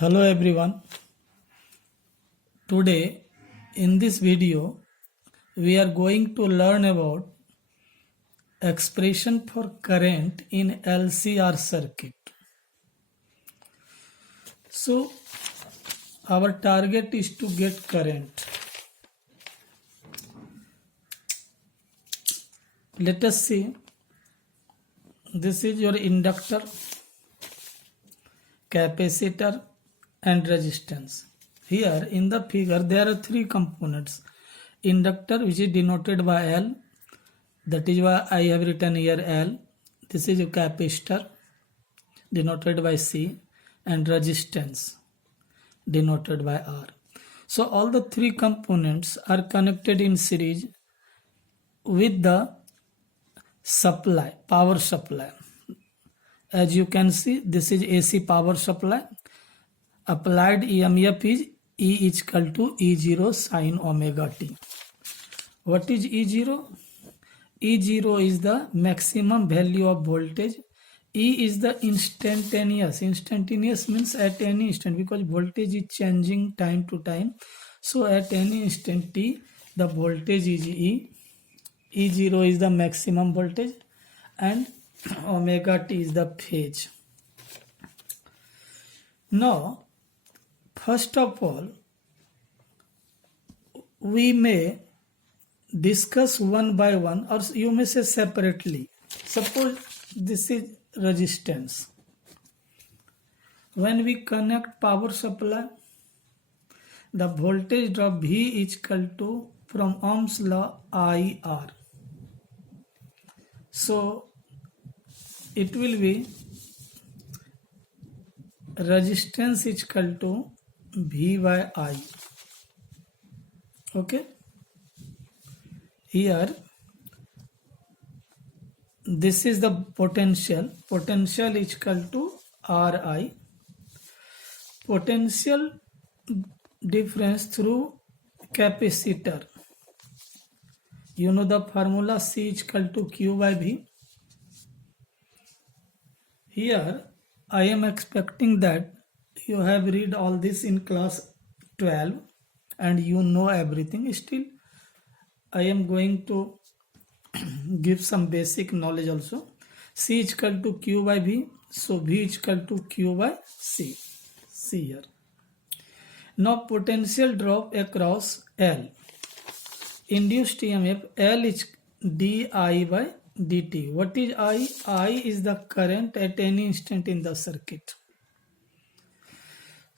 Hello everyone. Today in this video we are going to learn about expression for current in LCR circuit. So our target is to get current. Let us see. This is your inductor, capacitor and resistance. Here in the figure there are three components. Inductor, which is denoted by L, that is why I have written here L. This is a capacitor denoted by C, and resistance denoted by R. So all the three components are connected in series with the supply, power supply. As you can see, this is AC power supply. Applied EMF is E is equal to E0 sin omega t. What is E0? E0 is the maximum value of voltage. E is the instantaneous. Instantaneous means at any instant, because voltage is changing time to time. So at any instant t, the voltage is E. E0 is the maximum voltage and omega t is the phase. Now, first of all, we may discuss one by one, or you may say separately. Suppose this is resistance. When we connect power supply, the voltage drop V is equal to, from Ohm's law, IR. So it will be resistance is equal to V by I. Okay. Here this is the potential. Potential is equal to Ri. Potential difference through capacitor. You know the formula, C is equal to Q by V. Here I am expecting that you have read all this in class 12 and you know everything. Still I am going to give some basic knowledge also. C is equal to Q by V. So V is equal to Q by C. See here. Now potential drop across L. Induced EMF L is di by dt. What is I? I is the current at any instant in the circuit.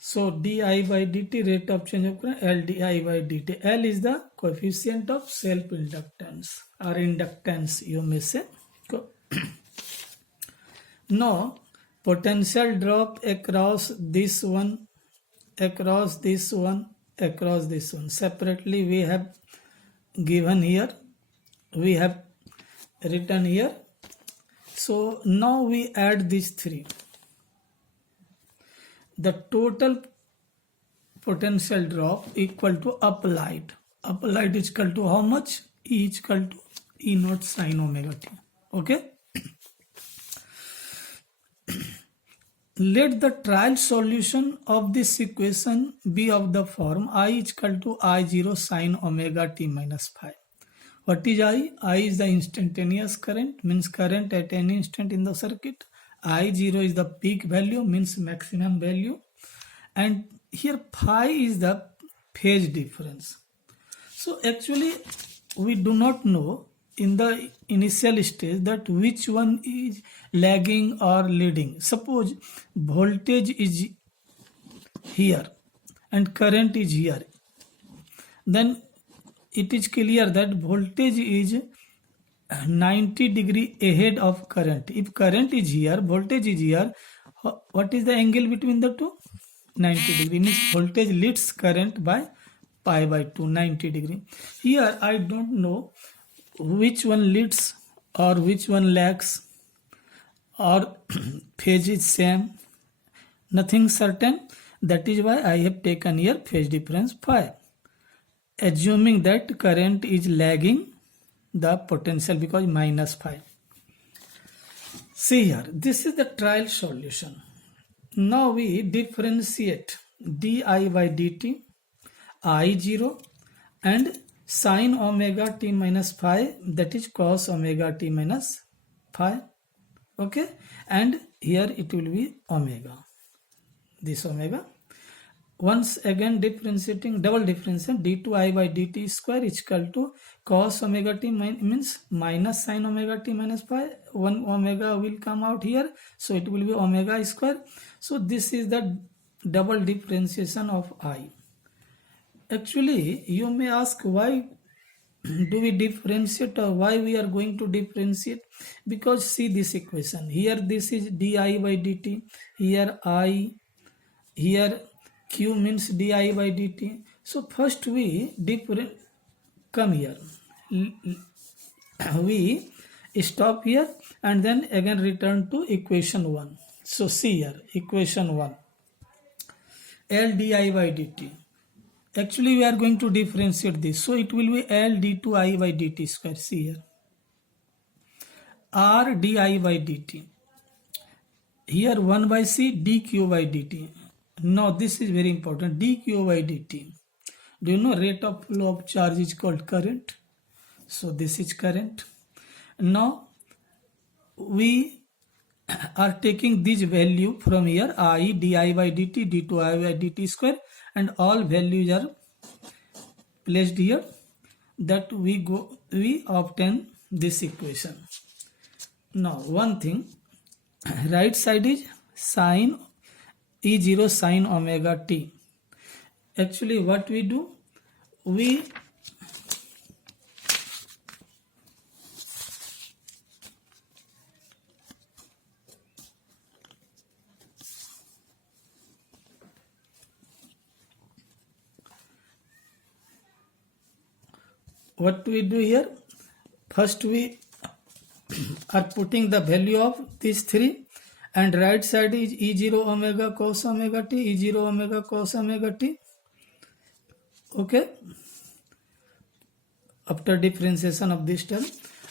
So di by dt, rate of change of current, L di by dt. L is the coefficient of self-inductance or inductance, you may say. Now potential drop across this one, across this one, across this one. Separately we have given here, we have written here. So now we add these three. The total potential drop equal to applied. Applied is equal to how much? E is equal to E naught sin omega t. Okay. Let the trial solution of this equation be of the form I is equal to I0 sin omega t minus phi. What is I? I is the instantaneous current, means current at any instant in the circuit. I0 is the peak value, means maximum value. And here phi is the phase difference. So actually we do not know in the initial stage that which one is lagging or leading. Suppose voltage is here and current is here. Then it is clear that voltage is 90 degree ahead of current. If current is here, voltage is here, what is the angle between the two? 90 degree, means voltage leads current by pi by 2, 90 degree. Here I don't know which one leads or which one lags or phase is same. Nothing certain. That is why I have taken here phase difference phi. Assuming that current is lagging the potential because minus phi. See here, this is the trial solution. now we differentiate di by dt I0 and sin omega t minus phi, that is cos omega t minus phi. Okay, and here it will be omega, this omega. Once again differentiating, double differentiation, d2i by dt square is equal to cos omega t means minus sin omega t minus phi. One omega will come out here, so it will be omega square. So this is the double differentiation of I. Actually you may ask, why do we differentiate, or why we are going to differentiate? Because see this equation here, this is di by dt, here I, here q means di by dt. So first we come here, we stop here and then again return to equation 1. So see here, equation 1, L di by dt. Actually we are going to differentiate this, so it will be L d2i by dt square. See here, R di by dt, here 1 by c dq by dt. Now this is very important, dq by dt. Do you know rate of flow of charge is called current? So this is current. Now we are taking this value from here, I di by dt, d2i by dt square, and all values are placed here, that we obtain this equation. Now one thing, right side is sin E0 sin omega t. Actually what we do, we do here, first we are putting the value of these three, and right side is E0 omega cos omega t, E0 omega cos omega t. Okay, after differentiation of this term,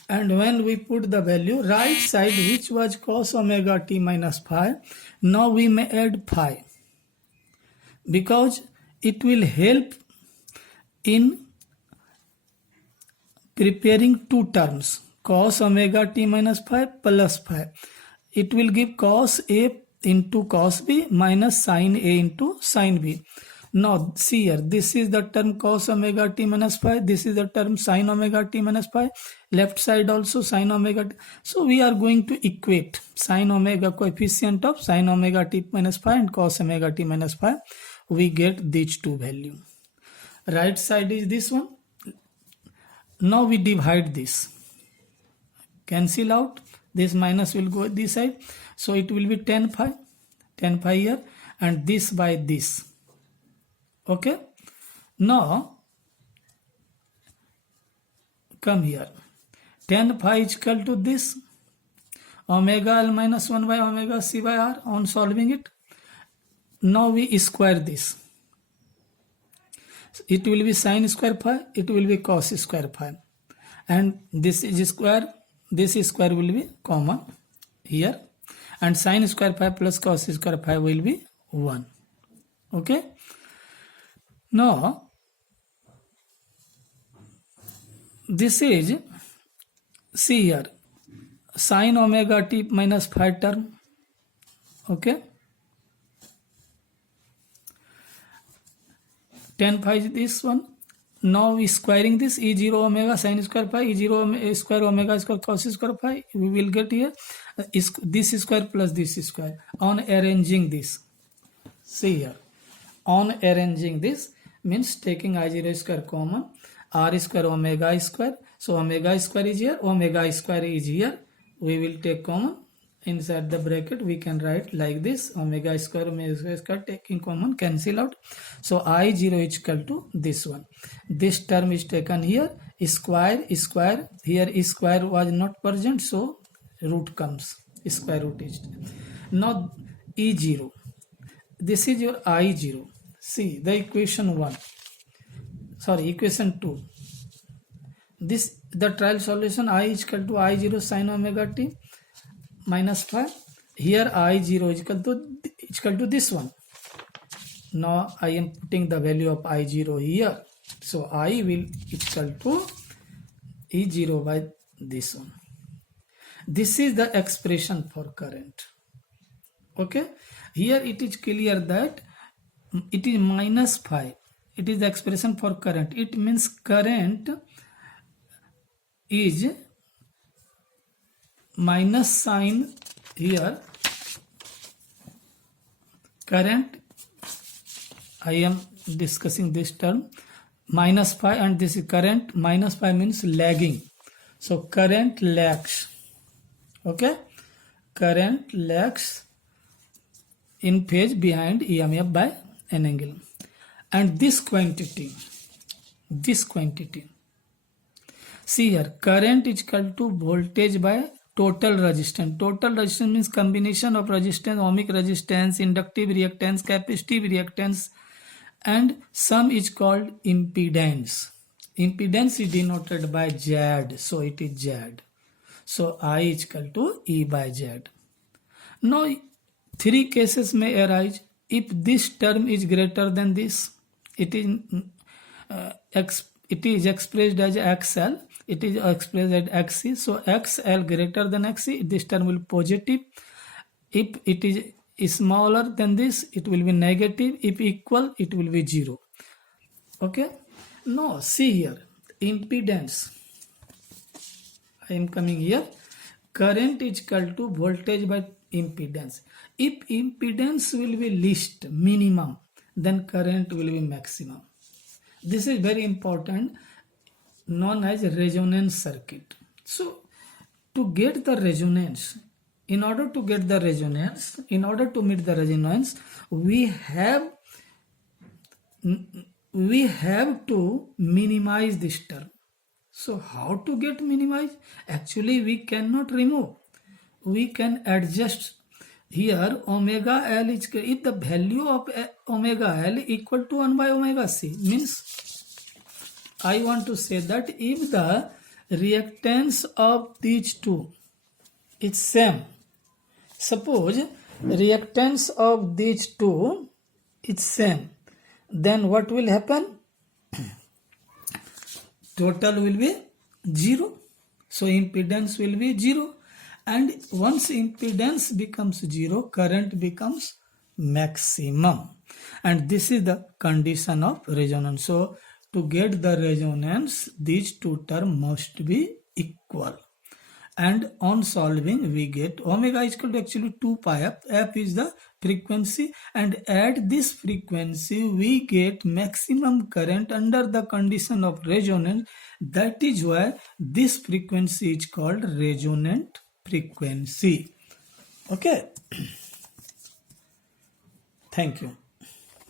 and when we put the value right side, which was cos omega t minus phi, now we may add phi, because it will help in preparing two terms, cos omega t minus phi plus phi. It will give cos A into cos B minus sin A into sin B. Now see here, this is the term cos omega t minus phi, this is the term sin omega t minus phi, left side also sin omega t. So we are going to equate sin omega, coefficient of sin omega t minus phi and cos omega t minus phi. We get these two values. Right side is this one. Now we divide this, cancel out, this minus will go this side, so it will be 10 phi here, and this by this. Okay, now come here, 10 phi is equal to this omega L minus 1 by omega c by r. On solving it, now we square this, it will be sin square phi, it will be cos square phi, and this is square, this square will be common here, and sin square phi plus cos square phi will be 1. Okay, now this is, see here, sin omega t minus phi term. Okay, 10 phi is this one. Now we squaring this, E0 omega sin square phi, E0 square omega square cos square phi, we will get here this square plus this square. On arranging this, see here, on arranging this means taking I0 square common, r square omega square, so omega square is here, omega square is here, we will take common. Inside the bracket we can write like this, omega square taking common, cancel out. So I0 is equal to this one. This term is taken here, square, here square was not present, so root comes, square root is. Now E0, this is your I0. See the equation 1, sorry, equation 2. This the trial solution, I is equal to I0 sin omega t minus phi here I0 is equal to this one. Now I am putting the value of I0 here. So I will equal to E0 by this one. This is the expression for current. Okay. Here it is clear that it is minus 5. It is the expression for current. It means current is minus sign here. Current, I am discussing this term, minus 5, and this is current. Minus 5 means lagging. So current lags. Okay. Current lags in phase behind EMF by an angle. And this quantity, see here, current is equal to voltage by total resistance. Total resistance means combination of resistance, ohmic resistance, inductive reactance, capacitive reactance, and sum is called impedance. Impedance is denoted by Z, so it is Z. So I is equal to E by Z. Now, 3 cases may arise. If this term is greater than this, it is expressed as XL. It is expressed as XC. So XL greater than XC, this term will be positive. If it is smaller than this, it will be negative. If equal, it will be 0. Okay. Now see here, impedance. I am coming here. Current is equal to voltage by impedance. If impedance will be least, minimum, then current will be maximum. This is very important, known as resonance circuit. So to get the resonance, in order to meet the resonance, we have to minimize this term. So how to get minimized? Actually, we cannot remove. We can adjust. Here omega L is, if the value of omega L equal to 1 by omega C, means I want to say that if the reactance of these two is same, suppose reactance of these two is same, then what will happen? Total will be 0. So impedance will be 0. And once impedance becomes 0, current becomes maximum. And this is the condition of resonance. So to get the resonance, these two terms must be equal. And on solving, we get omega is equal to actually 2 pi f. F is the frequency, and at this frequency we get maximum current under the condition of resonance. That is why this frequency is called resonant frequency. Okay. Thank you.